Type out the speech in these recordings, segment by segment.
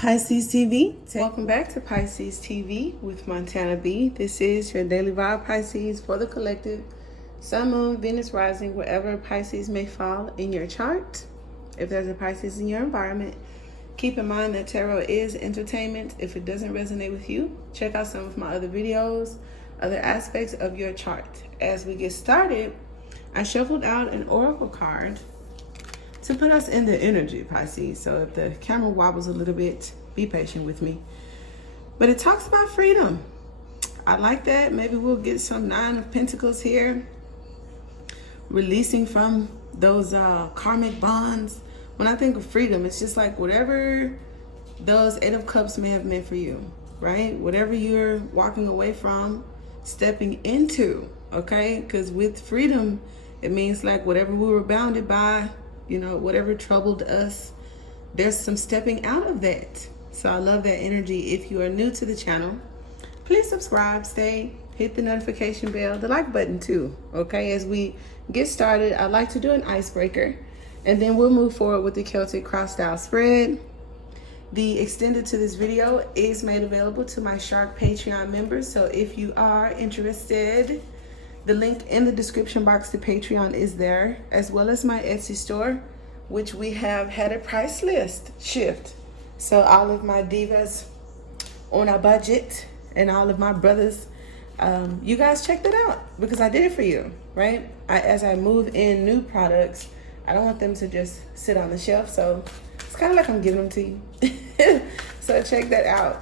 Pisces TV. Welcome back to Pisces TV with Montana B. This is your daily vibe Pisces for the collective. Sun, Moon, Venus, Rising, wherever Pisces may fall in your chart. If there's a Pisces in your environment, keep in mind that tarot is entertainment. If it doesn't resonate with you, check out some of my other videos, other aspects of your chart. As we get started, I shuffled out an oracle card to put us in the energy, Pisces. So if the camera wobbles a little bit, be patient with me. But it talks about freedom. I like that. Maybe we'll get some Nine of Pentacles here. Releasing from those karmic bonds. When I think of freedom, it's just like whatever those Eight of Cups may have meant for you, right? Whatever you're walking away from, stepping into, okay? Because with freedom, it means like whatever we were bounded by, you know, whatever troubled us, there's some stepping out of that. So I love that energy. If you are new to the channel, please subscribe, stay, hit the notification bell, the like button too, okay? As we get started, I'd like to do an icebreaker, and then we'll move forward with the Celtic cross style spread. The extended to this video is made available to my Shark Patreon members. So if you are interested, the link in the description box to Patreon is there, as well as my Etsy store, which we have had a price list shift. So all of my divas on a budget and all of my brothers, you guys check that out because I did it for you, right? As I move in new products, I don't want them to just sit on the shelf. So it's kind of like I'm giving them to you. So check that out.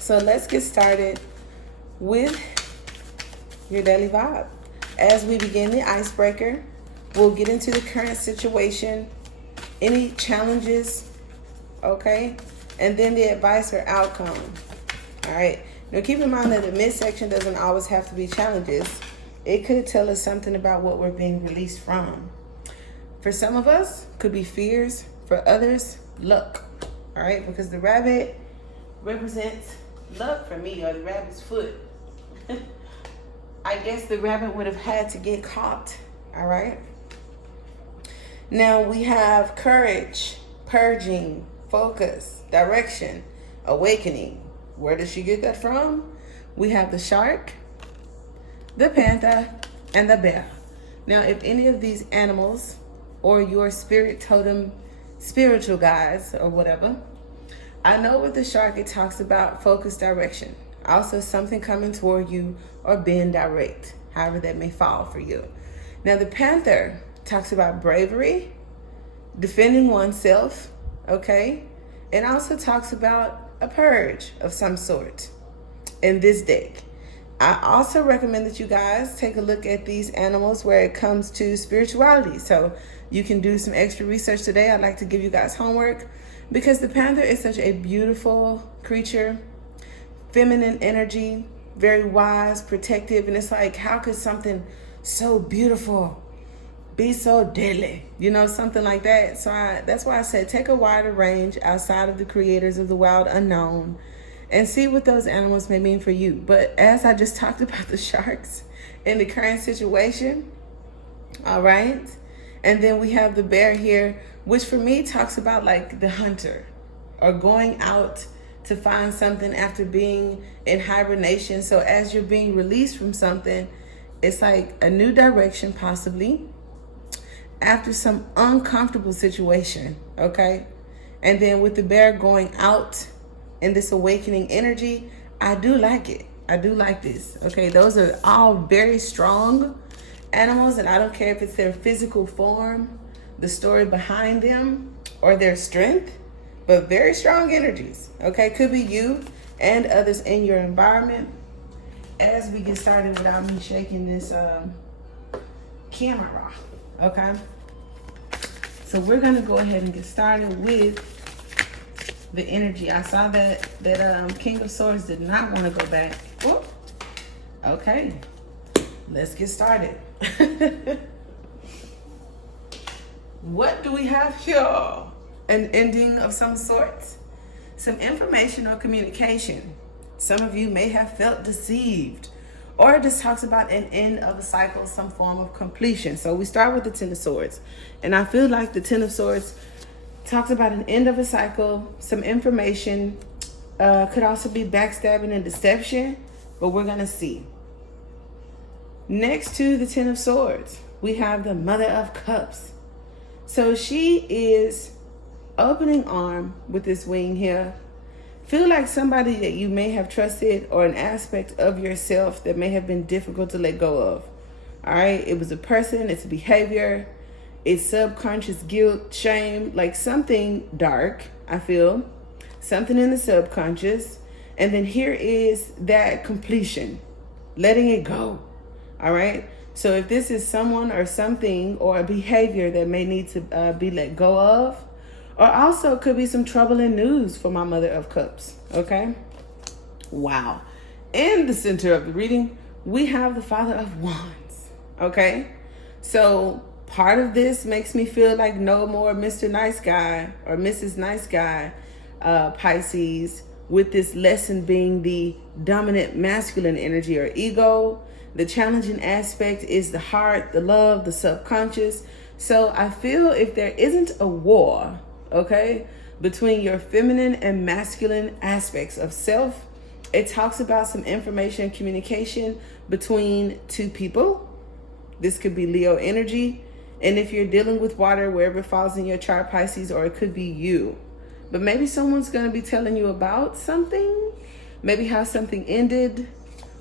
So let's get started with your daily vibe. As we begin the icebreaker, we'll get into the current situation, any challenges, okay, and then the advice or outcome. All right. Now keep in mind that the midsection doesn't always have to be challenges. It could tell us something about what we're being released from. For some of us, could be fears. For others, luck. All right, because the rabbit represents luck for me, or the rabbit's foot. I guess the rabbit would have had to get caught, all right? Now we have courage, purging, focus, direction, awakening. Where does she get that from? We have the shark, the panther, and the bear. Now, if any of these animals or your spirit totem, spiritual guides or whatever, I know with the shark, it talks about focus, direction. Also something coming toward you or being direct, however that may fall for you. Now the panther talks about bravery, defending oneself, okay? And also talks about a purge of some sort in this deck. I also recommend that you guys take a look at these animals where it comes to spirituality. So you can do some extra research today. I'd like to give you guys homework because the panther is such a beautiful creature, feminine energy, very wise, protective, and it's like, how could something so beautiful be so deadly? You know, something like that. So that's why I said take a wider range outside of the creators of the wild unknown and see what those animals may mean for you. But as I just talked about the sharks in the current situation, all right? And then we have the bear here, which for me talks about like the hunter or going out to find something after being in hibernation. So as you're being released from something, it's like a new direction possibly after some uncomfortable situation, okay? And then with the bear going out in this awakening energy, I do like it. I do like this, okay? Those are all very strong animals, and I don't care if it's their physical form, the story behind them, or their strength, but very strong energies, okay? Could be you and others in your environment. As we get started without me shaking this camera, okay? So we're gonna go ahead and get started with the energy. I saw that King of Swords did not want to go back. Whoop. Okay, let's get started. What do we have here? An ending of some sort, some information or communication. Some of you may have felt deceived, or it just talks about an end of a cycle, some form of completion. So we start with the Ten of Swords, and I feel like the Ten of Swords Talks about an end of a cycle, some information. Could also be backstabbing and deception, but we're going to see. Next to the Ten of Swords, we have the Mother of Cups. So she is opening arm with this wing here. Feel like somebody that you may have trusted, or an aspect of yourself that may have been difficult to let go of. All right, it was a person, it's a behavior, it's subconscious guilt, shame, like something dark, I feel, something in the subconscious. And then here is that completion, letting it go. All right, so if this is someone or something or a behavior that may need to be let go of, or also could be some troubling news for my Mother of Cups, okay? Wow. In the center of the reading, we have the Father of Wands, okay? So part of this makes me feel like no more Mr. Nice Guy or Mrs. Nice Guy, Pisces, with this lesson being the dominant masculine energy or ego. The challenging aspect is the heart, the love, the subconscious. So I feel if there isn't a war, okay, between your feminine and masculine aspects of self, it talks about some information communication between two people. This could be Leo energy. And if you're dealing with water, wherever it falls in your chart, Pisces, or it could be you. But maybe someone's going to be telling you about something, maybe how something ended,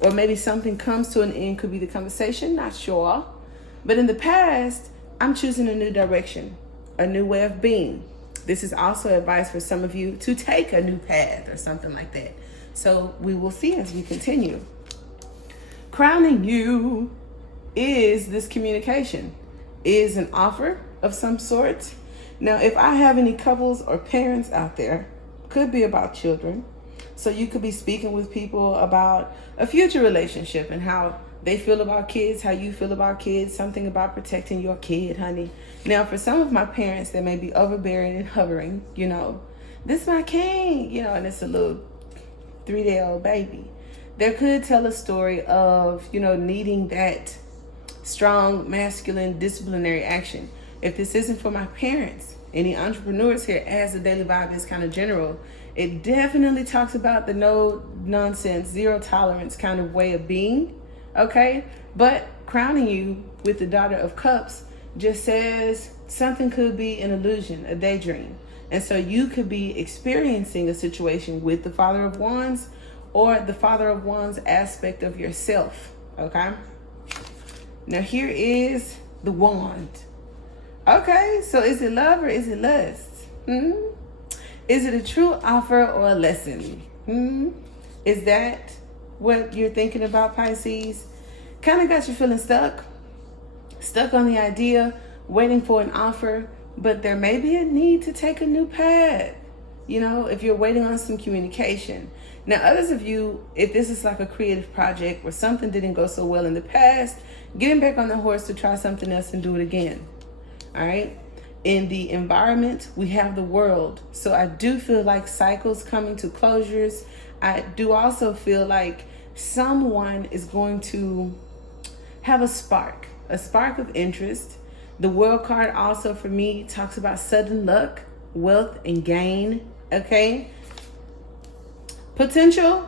or maybe something comes to an end, could be the conversation, not sure. But in the past, I'm choosing a new direction, a new way of being. This is also advice for some of you to take a new path or something like that. So we will see as we continue. Crowning you is this communication, is an offer of some sort. Now, if I have any couples or parents out there, could be about children. So you could be speaking with people about a future relationship and how they feel about kids, how you feel about kids, something about protecting your kid, honey. Now, for some of my parents that may be overbearing and hovering, you know, this my king, you know, and it's a little 3-day-old baby. They could tell a story of, you know, needing that strong masculine disciplinary action. If this isn't for my parents, any entrepreneurs here, as the daily vibe is kind of general, it definitely talks about the no nonsense, zero tolerance kind of way of being, okay? But crowning you with the Daughter of Cups just says something could be an illusion, a daydream. And so you could be experiencing a situation with the Father of Wands or the Father of Wands aspect of yourself, okay? Now here is the wand. Okay, so is it love or is it lust? Is it a true offer or a lesson? Is that what you're thinking about, Pisces? Kind of got you feeling stuck on the idea, waiting for an offer, but there may be a need to take a new path, you know, if you're waiting on some communication. Now, others of you, if this is like a creative project where something didn't go so well in the past, getting back on the horse to try something else and do it again. All right. In the environment, we have the world. So I do feel like cycles coming to closures. I do also feel like someone is going to have a spark of interest. The world card also for me talks about sudden luck, wealth, and gain. Okay. Potential,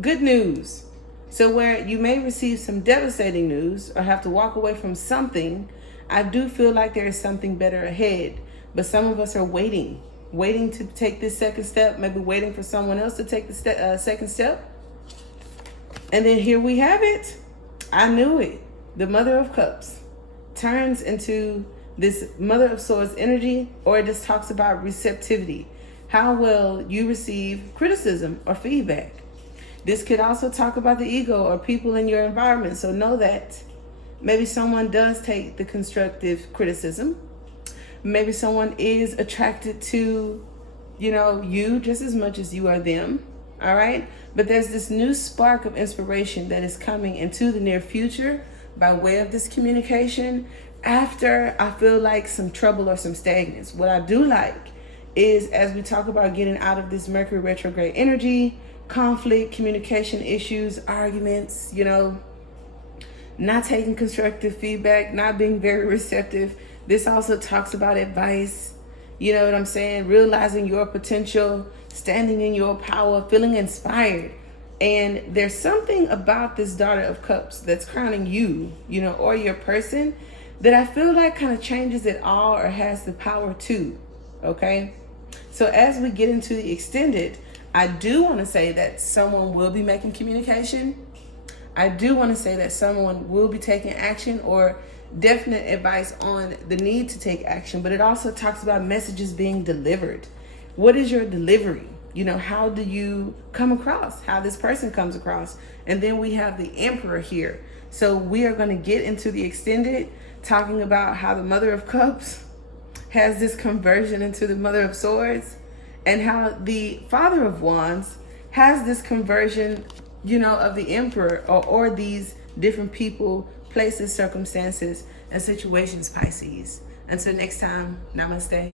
good news. So where you may receive some devastating news or have to walk away from something, I do feel like there is something better ahead. But some of us are waiting to take this second step, maybe waiting for someone else to take the second step. And then here we have it. I knew it. The Mother of Cups turns into this Mother of Swords energy, or it just talks about receptivity, how well you receive criticism or feedback. This could also talk about the ego or people in your environment. So know that maybe someone does take the constructive criticism. Maybe someone is attracted to, you know, you just as much as you are them. All right. But there's this new spark of inspiration that is coming into the near future by way of this communication after I feel like some trouble or some stagnance. What I do like is, as we talk about getting out of this Mercury retrograde energy, conflict, communication issues, arguments, you know, not taking constructive feedback, not being very receptive. This also talks about advice, You know what I'm saying? Realizing your potential, standing in your power, feeling inspired. And there's something about this Daughter of Cups that's crowning you, you know, or your person, that I feel like kind of changes it all or has the power to. Okay? So as we get into the extended, I do want to say that someone will be making communication. I do want to say that someone will be taking action or definite advice on the need to take action, but it also talks about messages being delivered. What is your delivery? You know, how do you come across? How this person comes across? And then we have the Emperor here. So we are going to get into the extended, talking about how the Mother of Cups has this conversion into the Mother of Swords, and how the Father of Wands has this conversion, you know, of the Emperor, or these different people, places, circumstances, and situations, Pisces. Until next time, namaste.